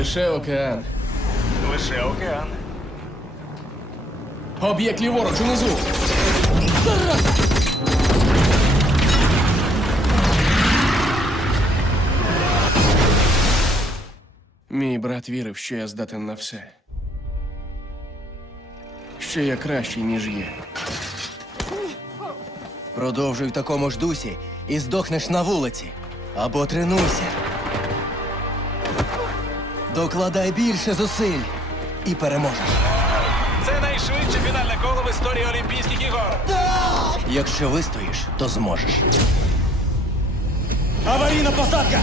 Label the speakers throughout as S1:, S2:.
S1: Лише океан.
S2: Лише океан.
S1: Об'єкт ліворуч, унизу. Мій брат вірив, що я здатен на все. Що я кращий, ніж є.
S3: Продовжуй в такому ж дусі і здохнеш на вулиці. Або тренуйся. Докладай більше зусиль і переможеш.
S2: Це найшвидше фінальне коло в історії Олімпійських ігор.
S3: Якщо вистоїш, то зможеш.
S2: Аварійна посадка!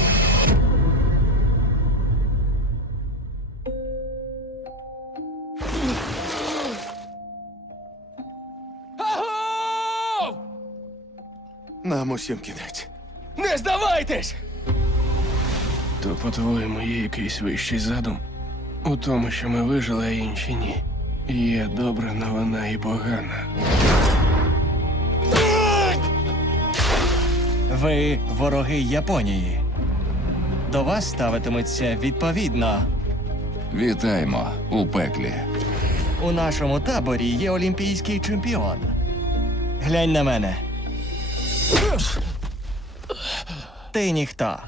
S1: Агов!
S4: Нам усім кінець.
S1: Не здавайтесь! То, по-твоєму, є якийсь вищий задум? У тому, що ми вижили, а інші ні. Є добра новина і погана.
S5: Ви вороги Японії. До вас ставитимуться відповідно.
S4: Вітаємо у пеклі.
S5: У нашому таборі є олімпійський чемпіон. Глянь на мене. Ти ніхто.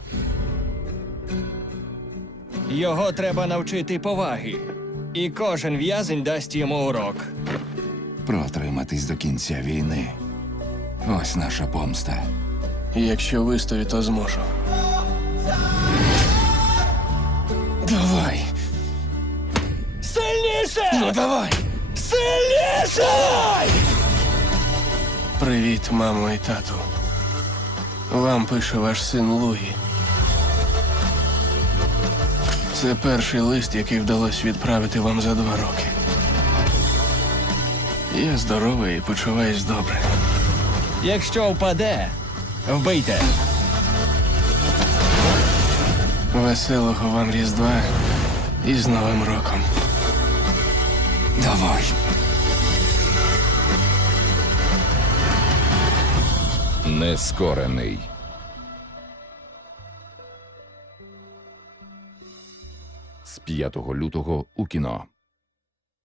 S5: Його треба навчити поваги. І кожен в'язень дасть йому урок.
S4: Протриматись до кінця війни. Ось наша помста.
S1: Якщо вистою, то зможу. Давай!
S5: Сильніше!
S1: Ну давай!
S5: Сильніше!
S1: Привіт, мамо і тату. Вам пише ваш син Луї. Це перший лист, який вдалося відправити вам за 2 роки. Я здоровий і почуваюсь добре.
S5: Якщо впаде, вбийте.
S1: Веселого вам Різдва і з Новим роком.
S4: Давай. Нескорений. З 5 лютого у кіно.